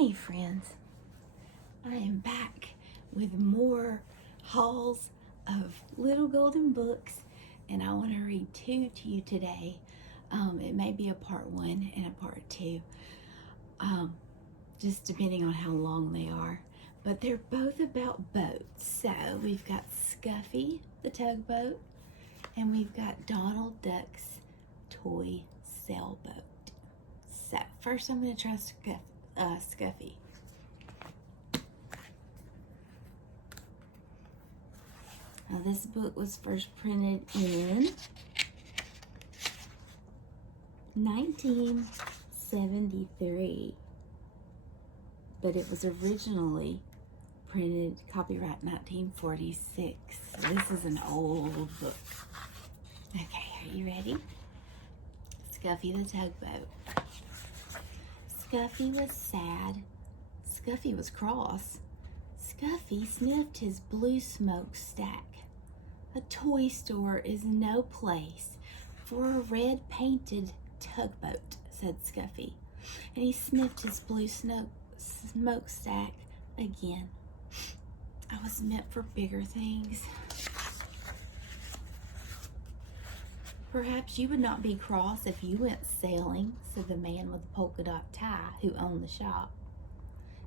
Hey friends, I am back with more hauls of little golden books, and I want to read two to you today. It may be a part one and a part two, just depending on how long they are, but they're both about boats. So we've got Scuffy the Tugboat, and we've got Donald Duck's toy sailboat. So first I'm going to try Scuffy. Now this book was first printed in 1973, but it was originally printed copyright 1946. So this is an old book. Okay, are you ready? Scuffy the Tugboat. Scuffy was sad. Scuffy was cross. Scuffy sniffed his blue smokestack. A toy store is no place for a red-painted tugboat, said Scuffy, and he sniffed his blue smokestack again. I was meant for bigger things. Perhaps you would not be cross if you went sailing, said the man with the polka dot tie who owned the shop.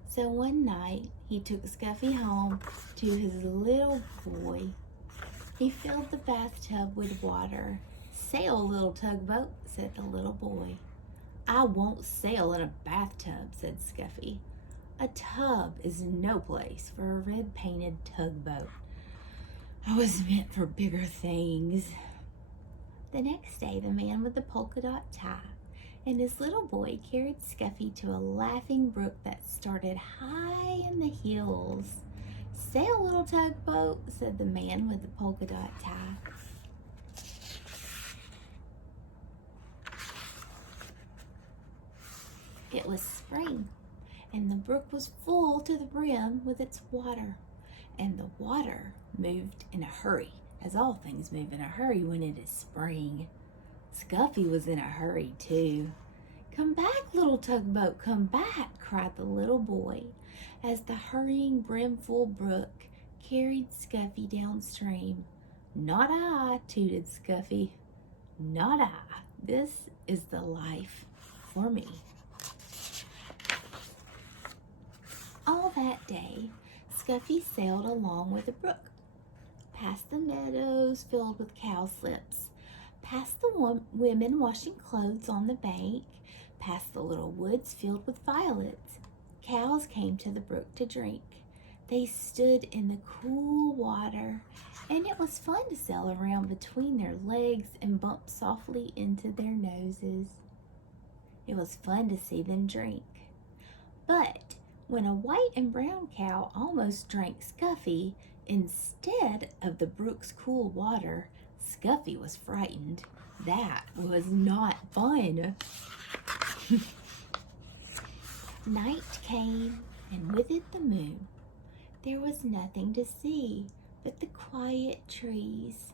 So one night, he took Scuffy home to his little boy. He filled the bathtub with water. Sail, little tugboat, said the little boy. I won't sail in a bathtub, said Scuffy. A tub is no place for a red-painted tugboat. I was meant for bigger things. The next day, the man with the polka dot tie and his little boy carried Scuffy to a laughing brook that started high in the hills. Sail, little tugboat, said the man with the polka dot tie. It was spring, and the brook was full to the brim with its water, and the water moved in a hurry, as all things move in a hurry when it is spring. Scuffy was in a hurry too. Come back, little tugboat, come back, cried the little boy, as the hurrying brimful brook carried Scuffy downstream. Not I, tooted Scuffy. Not I. This is the life for me. All that day, Scuffy sailed along with the brook, past the meadows filled with cowslips, past the women washing clothes on the bank, past the little woods filled with violets. Cows came to the brook to drink. They stood in the cool water, and it was fun to sail around between their legs and bump softly into their noses. It was fun to see them drink. But when a white and brown cow almost drank Scuffy instead of the brook's cool water, Scuffy was frightened. That was not fun. Night came, and with it the moon. There was nothing to see but the quiet trees.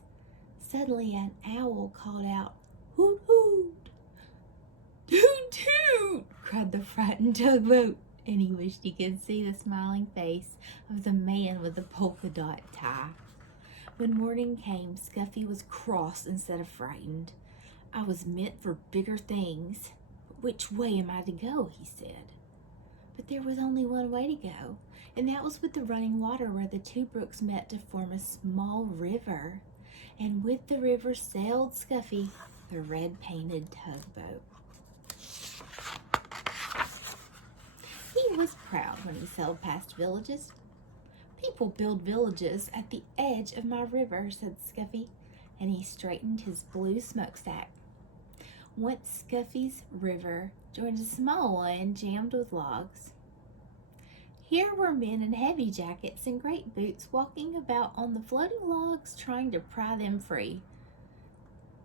Suddenly an owl called out, "Hoot, hoot!" "Toot, toot!" cried the frightened tugboat, and he wished he could see the smiling face of the man with the polka dot tie. When morning came, Scuffy was cross instead of frightened. I was meant for bigger things. Which way am I to go? He said. But there was only one way to go, and that was with the running water where the two brooks met to form a small river. And with the river sailed Scuffy, the red-painted tugboat. He was proud when he sailed past villages. People build villages at the edge of my river, said Scuffy, and he straightened his blue smokestack. Once Scuffy's river joined a small one jammed with logs. Here were men in heavy jackets and great boots walking about on the floating logs trying to pry them free.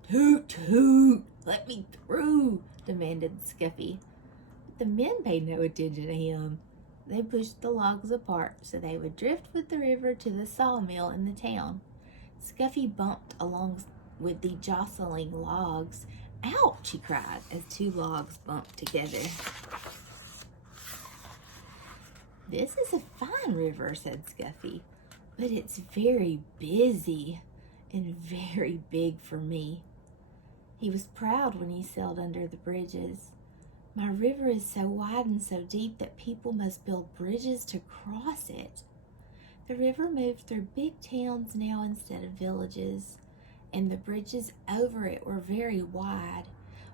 "Toot, toot! Let me through!" demanded Scuffy. But the men paid no attention to him. They pushed the logs apart so they would drift with the river to the sawmill in the town. Scuffy bumped along with the jostling logs. "Ouch!" he cried as two logs bumped together. "This is a fine river," said Scuffy, "but it's very busy and very big for me." He was proud when he sailed under the bridges. "My river is so wide and so deep that people must build bridges to cross it." The river moved through big towns now instead of villages, and the bridges over it were very wide,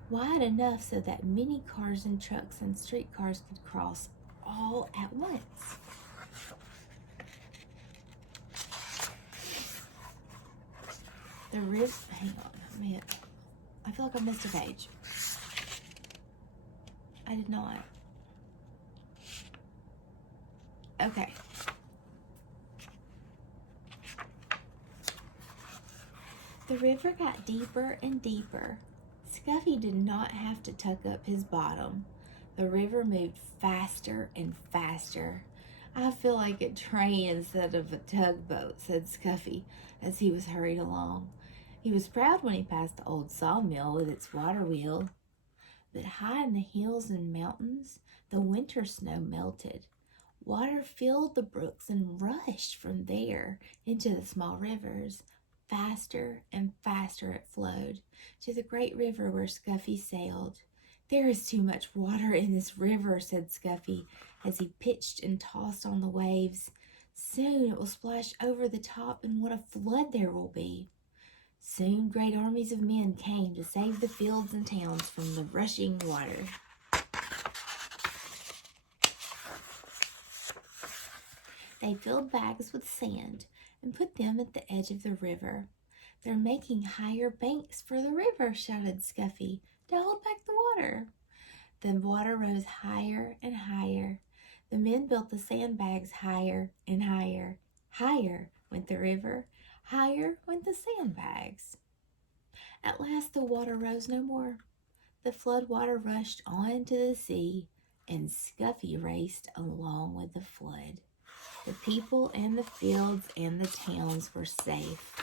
wide enough so that many cars and trucks and streetcars could cross all at once. The river, hang on a minute. I feel like I missed a page. I did not. Okay. The river got deeper and deeper. Scuffy did not have to tuck up his bottom. The river moved faster and faster. "I feel like a train instead of a tugboat," said Scuffy as he was hurried along. He was proud when he passed the old sawmill with its water wheel. But high in the hills and mountains, the winter snow melted. Water filled the brooks and rushed from there into the small rivers. Faster and faster it flowed to the great river where Scuffy sailed. "There is too much water in this river," said Scuffy as he pitched and tossed on the waves. "Soon it will splash over the top, and what a flood there will be." Soon great armies of men came to save the fields and towns from the rushing water. They filled bags with sand and put them at the edge of the river. "They're making higher banks for the river," shouted Scuffy, "to hold back the water." The water rose higher and higher. The men built the sandbags higher and higher. Higher went the river, higher went the sandbags. At last the water rose no more. The flood water rushed on to the sea, and Scuffy raced along with the flood. The people and the fields and the towns were safe.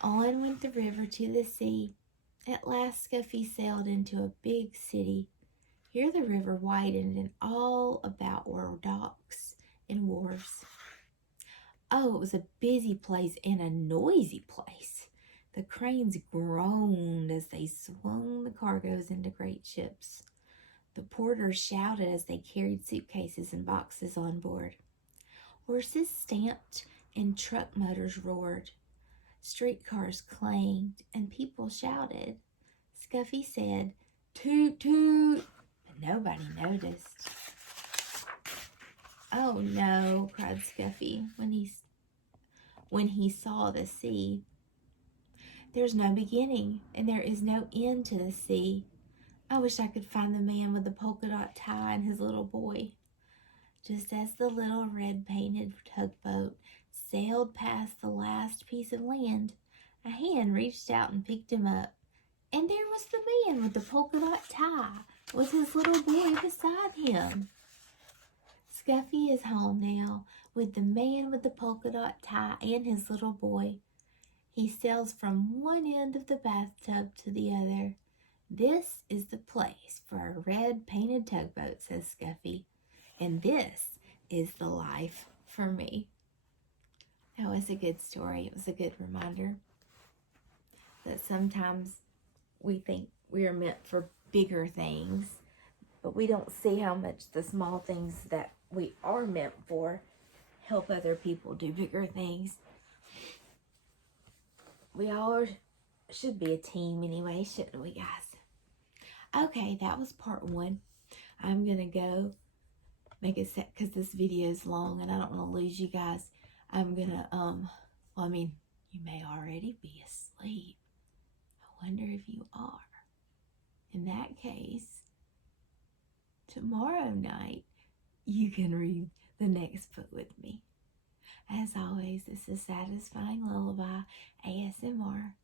On went the river to the sea. At last Scuffy sailed into a big city. Here the river widened, and all about were docks and wharves. Oh, it was a busy place and a noisy place. The cranes groaned as they swung the cargoes into great ships. The porters shouted as they carried suitcases and boxes on board. Horses stamped and truck motors roared. Streetcars clanged and people shouted. Scuffy said, "Toot, toot," but nobody noticed. "Oh no," cried Scuffy when he saw the sea. "There's no beginning and there is no end to the sea. I wish I could find the man with the polka dot tie and his little boy." Just as the little red painted tugboat sailed past the last piece of land, a hand reached out and picked him up. And there was the man with the polka dot tie with his little boy beside him. Scuffy is home now with the man with the polka dot tie and his little boy. He sails from one end of the bathtub to the other. "This is the place for a red painted tugboat," says Scuffy, "and this is the life for me." That was a good story. It was a good reminder that sometimes we think we are meant for bigger things, but we don't see how much the small things that we are meant for help other people do bigger things. We all should be a team anyway, shouldn't we, guys? Okay, that was part 1. I'm going to go make it set because this video is long and I don't want to lose you guys. I'm going to, you may already be asleep. I wonder if you are. In that case, tomorrow night, you can read the next book with me. As always, this is Satisfying Lullaby ASMR,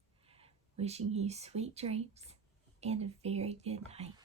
wishing you sweet dreams and a very good night.